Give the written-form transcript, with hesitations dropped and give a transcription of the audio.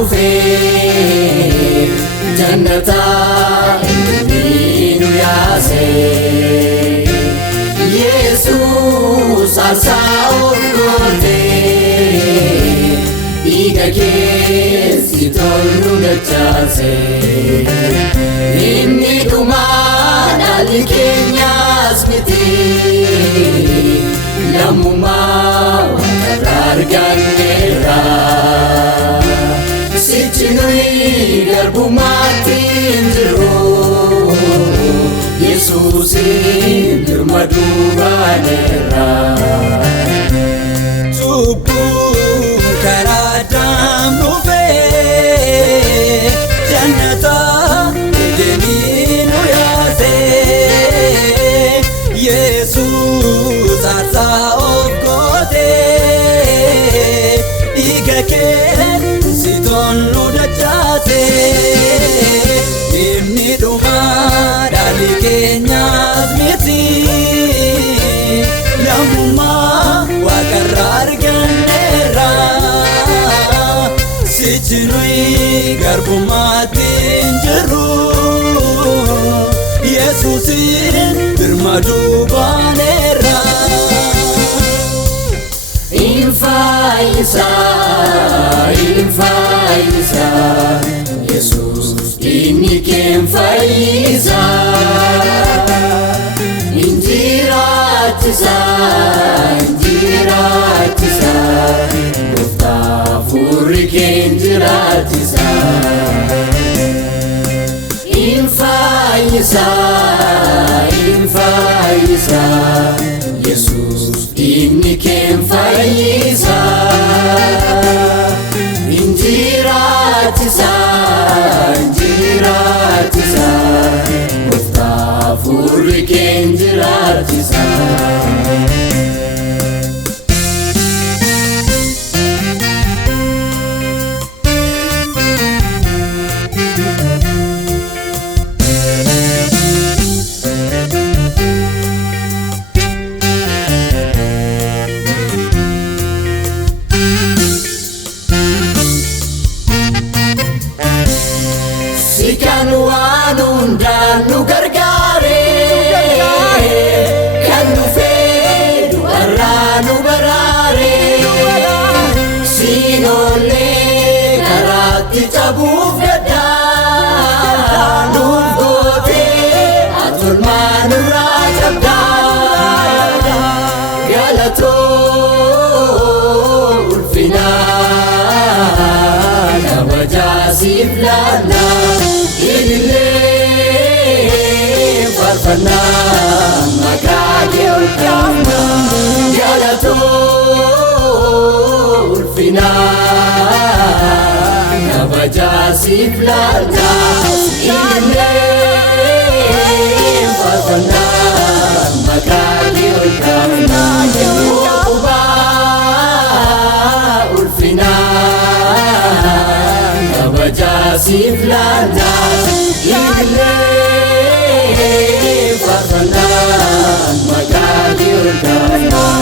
dhufe jannata nu yaase Yesus aarsaa of goote dhiiga kee si toluu dachaase inni dhumaa dhalli keenyaas miti lammummaa waaqarraa arganneerra sichi nuyi garbummaatti hin jirru Yesuusin birmaduu baaneerra Cubbuu karaa Adaam dhufee jannata Edenii nu yaase Yesuus aarsaa of gootee dhiiga kee si toluu dachaase inni dhumaa dhalli keenyaas miti lammummaa waaqarraa arganneerra sichi nuyi garbummaatti hin jirru Yesuusin birmaduu baaneerra Infaisa Yesus inni keen fayyisa injiraachisa Gooftaa furri keen jiraachisa Infaisa Yesus inni keen fayyisa injiraachisa Gooftaa furri keen jiraachisa Kan waan hundaan nu gargaare kan dhufee du'arraa nu baraare siinollee karaatti cabuuf gaddaa nuuf gootee atolmaa nurraa cabdaa galatoo ulfinaa kabajaa siif laannaa Farfanaa maqaa kee ol kaafnaa galatoo ulfinaa kabajaa siif laannaa illee farfanaa maqaa kee ol kaafnaa ulfinaa kabajaa siif laannaa illee Farfanaa maqaa kee ol kaafnaa